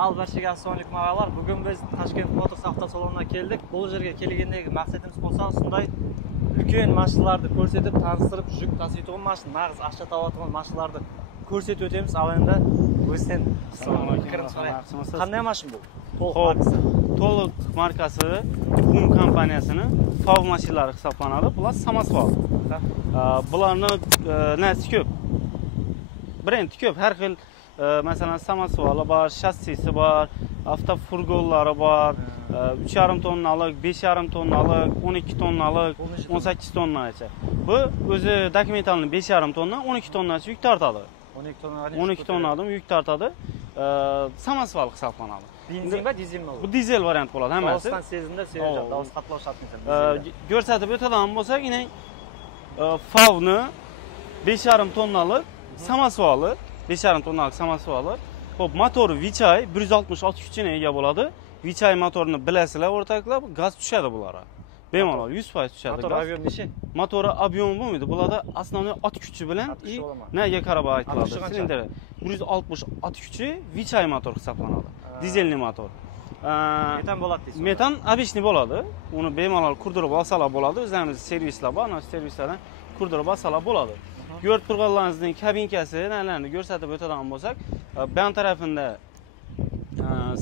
Barchaga assalomu alaykum. Bugun biz Toshkent Motors avtosaloniga keldik. Bu yerga kelgandagi maqsadimiz bo'lsa, shunday ulkan mashinalarni ko'rsatib, tanishtirib, yuk tasiydigan mashina, nag'iz ashyo tavotgan mashinalarni ko'rsatib o'tamiz. Avvalda o'zingizdan qanday mashina bu? To'liq markasi Hum kompaniyasining FAV mashinalari hisoblanadi. Bular samosval. Bularning nasi ko'p. Brend ko'p, har xil masalan samosvali bor, shassisi bor, avtofurgonlari bor, 3,5 tonnalik, 5,5 tonnalik, 12 tonnalik, 18 tonnagacha. Bu o'zi dokumentalni 5,5 tonna, 12 tonnacha yuk tortadi. 12 tonnadan yuk tortadi. Samosval hisoblanadi. Benzinmi, dizelmi? Bu dizel variant bo'ladi hammasi. Davosdan sezimda seziladi. Davos qatlash shatmaysan. Ko'rsatib o'tadigan bo'lsak, yine FAVni 5,5 tonnalik samosvali 5,5 tonnalik samosvali. Hop, motori Vichay 166 kuchga ega bo'ladi. Vichay motorini bilasizlar, o'rtoqlar, gaz tushadi bularga. Bemalol 100% tushadi. Motor ob'yom necha? Motori ob'yom bo'lmaydi. Bularda asosiy ot kuchi bilan nega qarab aytiladi. Silindr 160 ot kuchi Vichay motor hisoblanadi. Dizelli motor. Metan bo'ladi deysiz. Metan обычный bo'ladi. Uni bemalol qurdirib olsalar bo'ladi. O'zimiz servislar bor, ana servislardan qurdirib olsalar bo'ladi. Ko'rib turganlaringizning kabinkasi nalarni ko'rsatib o'tadigan bo'lsak, ban tarafida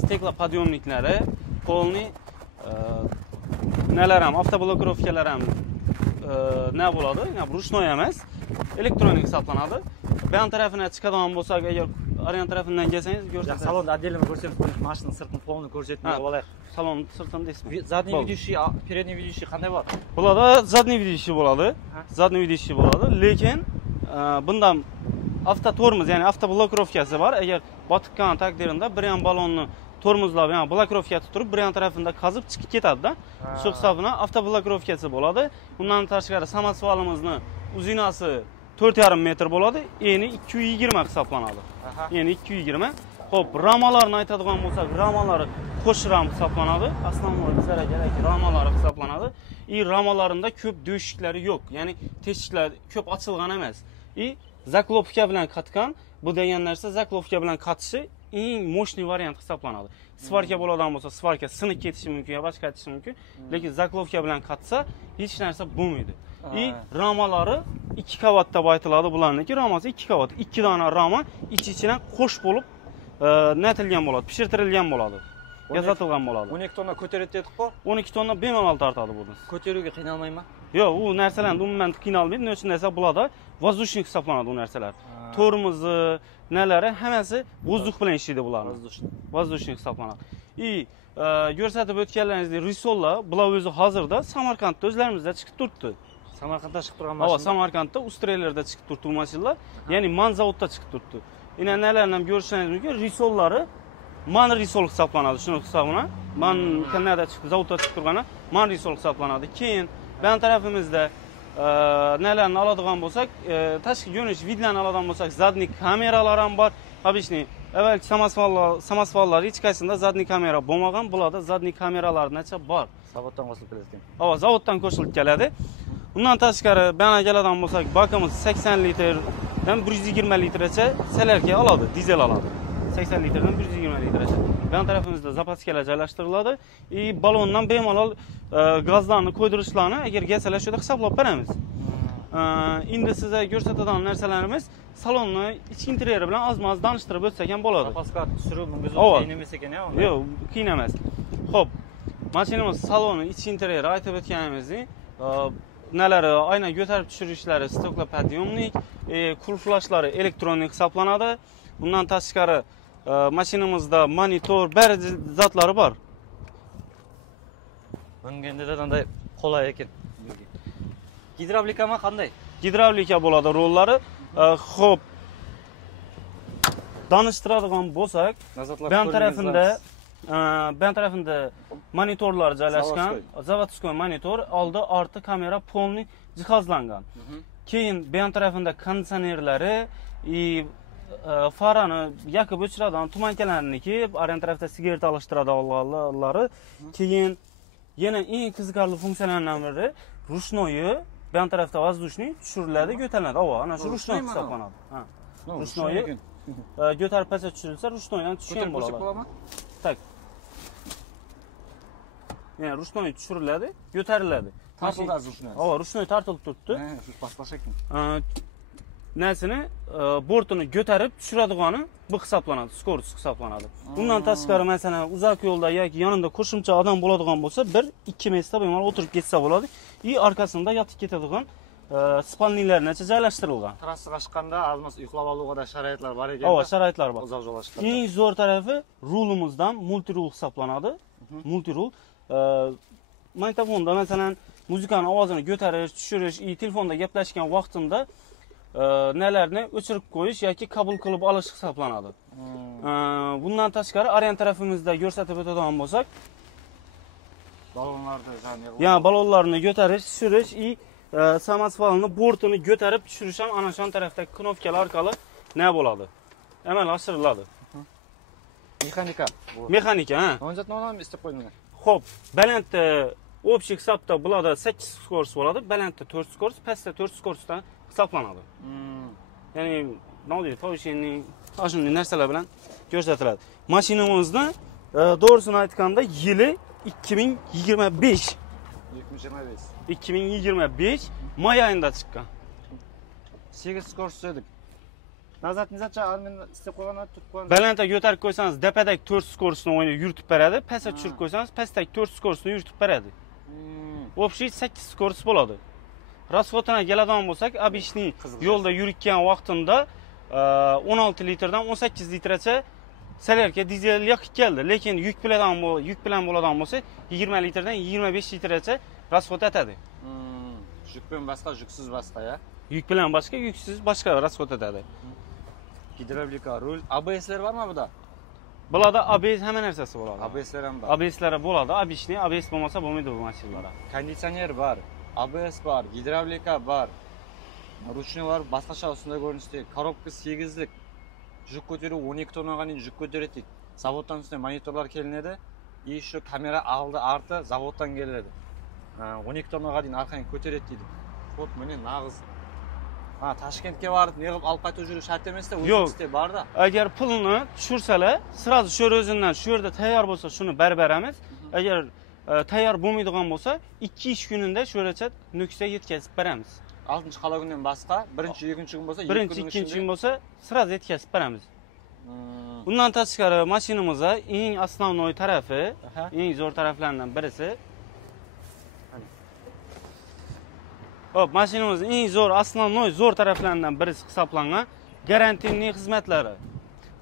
stekla podyomniklari, polni nalar ham, avtoblokirovkalar ham ne bo'ladi? Ruchnoy emas, elektronik hisoblanadi. Ban tarafidan chiqadigan bo'lsak, agar arian tarafidan kelsangiz ko'rsatasiz. Salonni отдельно ko'rsatib, mashinaning sirtini polni ko'rsatib olaylik. Salon sirtini deysizmi? Задний ведущий, передний ведущий qanday bor? Bularda задний ведущий bo'ladi. Задний ведущий bo'ladi, lekin bundan avtotormoz, ya'ni avtoblokirovkasi bor. Agar botiqqan taqdirda bir ham balonni tormozlab, ya'ni blokirovkasi turib, bir ham tarafida qazib chiqib ketadi-da. Shu hisobidan avtoblokirovkasi bo'ladi. Undan tashqari samosvalimizni uzinasi 4,5 metr bo'ladi. Eni 220 hisoblanadi. Ya'ni 220. Xo'p, ramalarni aytadigan bo'lsak, ramalari qo'sh ram hisoblanadi. Aslan bizlarga kerak ramalari hisoblanadi. Ramalarında ko'p do'shiklari yo'q. Ya'ni teshiklar ko'p ochilgan emas. Zaklopka bilan qatgan, bu degan narsa zaklopka bilan qatishi eng mo'shni variant hisoblanadi. Svarka bo'ladigan bo'lsa, svarka sinib ketishi mumkin, yo boshqa ketishi mumkin, lekin zaklopka bilan qatsa hech narsa bo'lmaydi. Ramalari 2 qavat deb aytiladi bularniki. Ramasi 2 qavat. 2 dona rama ichidan qo'sh bo'lib natilgan bo'ladi, pishirtirilgan bo'ladi. Yasatilgan bo'ladi. 12 tonna ko'tarib dedik-ku. 12 tonna bemalol tortadi buni. Ko'taruvga qiynalmaymi? Yo'q, u narsalarni umuman qiynalmaydi. Nima uchun desa, bularda воздушник hisoblanadi u narsalar. Tormozi, nalari hammasi воздух bilan ishlaydi bularni. Воздушник hisoblanadi. Ko'rsatib o'tganlaringizdek risollar, bular o'zi hozirda Samarqandda o'zlarimizda chiqib turibdi. Samarqandda chiqib turgan mashina. Samarqandda Ustrellarda chiqib turibdi bu mashinalar. Ya'ni Manzavodda chiqib turibdi. Nalarni ham ko'rishingiz mumkin, risollari man risol hisoblanadi. Shuni hisobına. Man Kanada chiqib, zavodda chiqib turgani man risol hisoblanadi. Keyin ban tarafimizda nelarni oladigan bo'lsak, tashqi ko'rinish videolarni oladigan bo'lsak, zadniy kameralar ham bor. Обычный avvalgi samosvallar hech qaysisida zadniy kamera bo'lmagan, bularda zadniy kameralar necha bor. Zavoddan qo'shilib kelgan. Zavoddan qo'shilib keladi. Undan tashqari bana keladigan bo'lsak, bakimiz 80 litrdan 120 litrgacha salarga oladi, dizel oladi. 80 litrdan 120 litrgacha. Ban tarafimizda zapaskalar joylashtiriladi. Balondan bemalol gazlarni qo'ydirishlarni agar kelsalar shu yerda hisoblab beramiz. Endi sizga ko'rsatadigan narsalarimiz salonni ichki interyeri bilan oz-moz tanishtirib o'tsak ham bo'ladi. Zapaska tushirib, bunga qiyin emas ekan ya. Yo'q, qiyin emas. Xo'p, mashinamiz saloni ichki interyeri aytib o'tganimizdek, nalari aynan ko'tarib tushirishlari stokla podyomnik, qulflashlari elektronik hisoblanadi. Bundan tashqari mashinamizda monitor, bari zatlari bor. Bunga endi qanday qolay ekan. Gidravlikami qanday? Gidravlika bo'ladi rollari. Xo'p. Danishtiradigan bo'lsak, ban tarafida monitorlar joylashgan, zavodskoy monitor, oldi, orti kamera polni jihozlangan. Keyin ban tarafida konditsionerlari, farani yoqib o'chiradigan tumankalarniki, arian tarafda sigaret alishtiradiganlari, keyin yana eng qiziqarli funksiyalardan biri ruchnoyi, ban tarafda воздушный tushiriladi, ko'tariladi. Ana shu ruchnoy hisoblanadi. Ruchnoyi ko'tarib pastga tushirilsa, ruchnoydan tushgan bo'ladi. bo'ladimi? Tak. Yani ruchnoy tushiriladi, ko'tariladi. Tortiladi ruchnoy. Ha, ruchnoy tortilib turibdi. Shu basplash ekan. Narsani bortini ko'tarib tushiradigani bu hisoblanadi, skorost hisoblanadi. Bundan tashqari masalan uzoq yo'lda yoki yonida qo'shimcha odam bo'ladigan bo'lsa, 1-2 metr bemalol o'tirib ketsa bo'ladi. Orqasida yotib ketadigan spalnilargacha joylashtirilgan. Trassaga chiqqanda almas uxlab oluvga sharoitlar bor ekan. Ha, sharoitlar bor. Uzoq yo'lashlar. Eng zo'r tarafi rulimizdan multirul hisoblanadi. Multirul magnitofonda masalan muzikani ovozini ko'tarish, tushirish, telefonda gaplashgan vaqtimda nelarni o'chirib qo'yish yoki qabul qilib olish hisoblanadi. Bundan tashqari orient tarafimizda ko'rsatib o'tadigan bo'lsak, balonlarni, balonlarni ko'tarish, tushirish, samosvalni bortini ko'tarib tushirish ham ana shu tarafdagi knopkalar orqali ne bo'ladi? Amalga oshiriladi. Mexanika, ha. Nomzodni istab qo'yinglar. Xo'p, balandda общий hisobda bularda 8 skorost bo'ladi, balandda 4 skorost, pastda 4 skorostdan hisoblanadi. Ya'ni nima deydi, повышение, shunday narsalar bilan ko'rsatiladi. Mashinamizni to'g'risini aytganda yili 2025. 2025 may oyida chiqqan. 8 skorost dedik. Nazatnizcha men istab qo'yganlar tutib qo'ygan. Balandda ko'tarib qo'ysangiz, dapadagi 4 skorostni o'ynab yuritib beradi, pastga tushirib qo'ysangiz, pastdagi 4 skorostni yuritib beradi. Общий 8 skorost bo'ladi. Расходына keladigan bo'lsak, обычный yo'lda yurgan vaqtimda 16 litrdan 18 litrgacha salarga dizel yoqib keldi. Lekin yuk bilan bo'ladigan bo'lsa, 20 litrdan 25 litrgacha расход etadi. Yuk bilan boshqa, yuksiz boshqa, ya. Yuk bilan boshqa, yuksiz boshqa расход etadi. Gidravlika, rul, ABS'lar bormi buda? Bularda ABS hamma narsasi bo'ladi. ABS'lar ham bor. ABS'lar bo'ladi, обычный ABS bo'lmasa bo'lmaydi bu mashinalarda. Konditsioner bor, ABS bor, gidravlika bor. Ruchnoy bor, boshqacha ustida ko'rinishda, korobka 8lik. Yuk ko'taruv 12 tonnaga yuk ko'taradi. Zavoddan ustiga monitorlar kelinadi. Shu kamera oldi, arti zavoddan keladi. 12 tonnaga orqaga ko'taradi dedi. Xo'p, meni nag'iz Toshkentga borib, ne'g'ib olib qaytib yurish shart emas-da, o'zimizda bor-da. Agar pulni tushirsalar, sirazi shu o'zidan shu yerda tayyor bo'lsa, shuni beramiz. Agar tayyor bo'lmaydigan bo'lsa, 2 ish kunida shu yergacha nuqtaga yetkazib beramiz. 6-qala kundan boshqa, 1-2 kun bo'lsa, 1-2 kun bo'lsa, sirazi yetkazib beramiz. Bundan tashqari mashinamizda eng asosiy tarafi, eng zo'r taraflaridan birisi Hop, mashinamizning eng zo'r, asosiy zo'r taraflaridan birisi hisoblangan garantiyaning xizmatlari.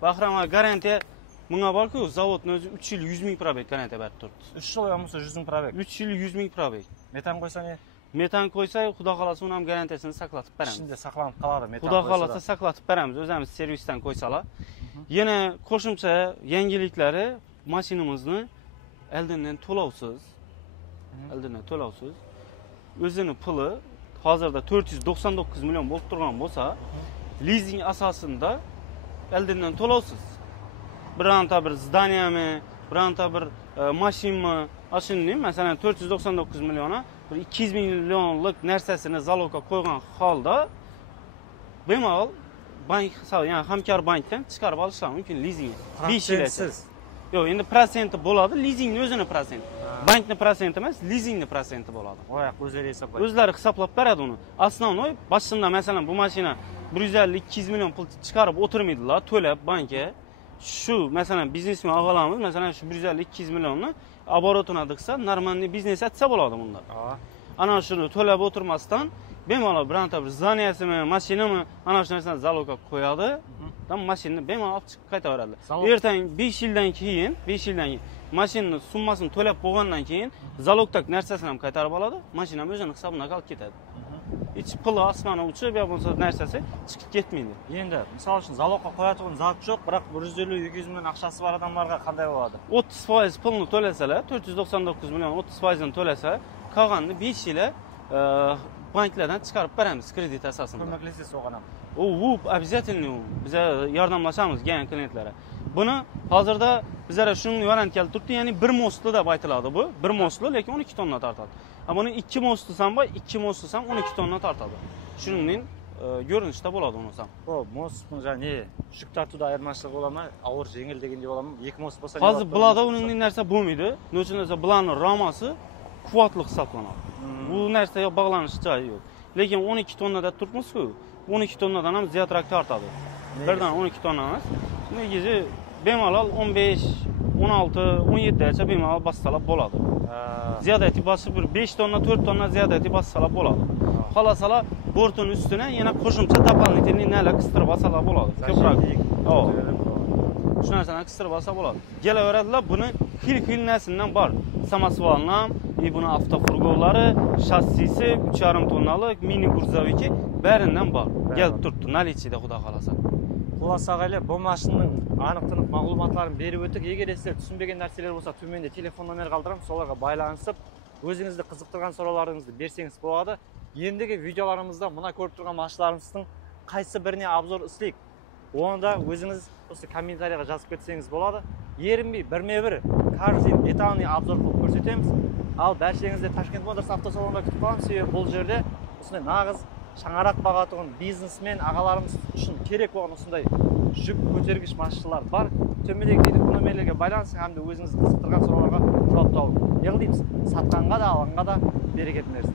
Bahram garantiya bunga borku, zavodning o'zi 3 yil 100 ming probek garantiya berib turibdi. 3 yil bo'lmasa 100 ming probek. 3 yil 100 ming probek. Metan qo'ysa ne? Metan qo'ysa, xudo xolasa uni ham garantiyasini saqlatib beramiz. Shunda saqlanib qoladi metan. Xudo xolasa saqlatib beramiz, o'zimiz servisdan qo'ysalar. Yana qo'shimcha yangiliklari mashinamizni oldindan to'lovsiz, o'zini puli hozirda 499 million bo'lib turgan bo'lsa, lizing asosida oldindan to'lovsiz. Bironta bir zdaniyami, bironta bir mashinami, ashunday, masalan 499 milliona bir 200 millionlik narsasini zalogga qo'ygan holda bemalol bank hisobi, ya'ni hamkor bankdan chiqarib olishlar mumkin lizing. 5 yilsiz. Yo'q, endi prosenti bo'ladi, lizingning o'zini prosenti. Bankning prosenti emas, lizingning prosenti bo'ladi. Voy, o'zlari hisoblab. O'zlari hisoblab beradi uni. Asosiy boshida masalan bu mashina 150-200 million pul chiqarib o'tirmaydilar, to'lab bankka. Shu masalan biznesmen og'alarimiz masalan shu 150-200 millionni oborotini diksa, normalniy biznes etsa bo'ladi bunda. Ana shuni to'lab o'tirmasdan bemalol bironta bir zaniyasimi, mashinami, ana shu narsani zalogga qo'yadi. Mashinani bemalol olib chiqib qaytaveradi. Ertaga 5 yildan keyin mashinaning summasini to'lab bo'lgandan keyin zalogdagi narsasini ham qaytarib oladi, mashina ham o'zining hisobiga qolib ketadi. Hech puli osmoni uchib, yo bo'lmasa narsasi chiqib ketmaydi. Endi misol uchun zalogga qo'yadigan zot yo'q, biroq 150-200 million ақшасы bor odamlarga qanday bo'ladi? 30% pulni to'lasalar, 499 million 30% ni to'lasa, qolganini 5 yil banklardan chiqarib beramiz kredit asosida. Ko'maklisiz o'g'anam. U обязательно biz yordamlashamiz gen klientlarga. Buni hozirda bizlar shuni yo'nalib kelib turibdi, ya'ni bir mostli deb aytiladi bu. Bir mostli, lekin 12 tonna tortadi. Buni 2 mostli ham bor, 2 mostli ham 12 tonna tortadi. Shuningdek, görünüşte болады онысы. О, мостың жаңа не, жүк тартуда айырмашылығы бола ма? Ауыр, жеңіл дегенде бола ма? Екі мост болса не Қазір болады? бұлада оның нәрсе болмайды. Нөчін нәрсе бұланың рамасы қуатлық сақланады. Bu нәрсеге бағланыш жайы жоқ. Lekin 12 tonnada turibmiz-ku. 12 tonnadan ham ziyodroq tortadi. Birdan 12 tonna emas. Negisi bemalol 15, 16, 17 gacha bemalol bassalab bo'ladi. Ziyodati bosib bir 5 tonna, 4 tonna ziyodati bassalab bo'ladi. Xolasalar bortun ustuna yana qo'shimcha дополнительный nalar qistirib olsalar bo'ladi. Ko'proq. Shu narsani qistirib olsa bo'ladi. Kelaveradilar, buni xil narsadan bor. Samosvalnam, buni avtofurgonlari, shassisi, 3,5 tonnalik mini грузовики baridan bor. Kelib turibdi, наличиеda xudo xolasa. Құласақ әлі, бұл машинның анық-тынық мағлұматларын беріп өттік. Егер сіздер түсінбеген нәрселер болса, төменде телефон номер қалдырамын, соларға байланысып, өзіңізді қызықтырған сұрауларыңызды берсеңіз болады. Ендігі видеоларымызда мына көріп тұрған машиналарымыздың қайсы біріне обзор істейік. Оны да өзіңіз осы комментарийға жазып кетсеңіз болады. Ерінбей бірме-бір карзин детальный обзор қылып көрсетеміз. Ал бәршеңізде Ташкент Моторс автосалонында күтіп қаламыз. Себебі бұл жерде осындай нағыз шаңарақ бағатығын бизнесмен ағаларымыз үшін керек болған осындай жүк көтергіш машиналар бар. Төмендегі телефон номерлерге байланысың, hamda өзіңізді қызықтырған сұрауларға жауап табу. Неғыл дейміз? Сатқанға да, алғанға да берекет берсін.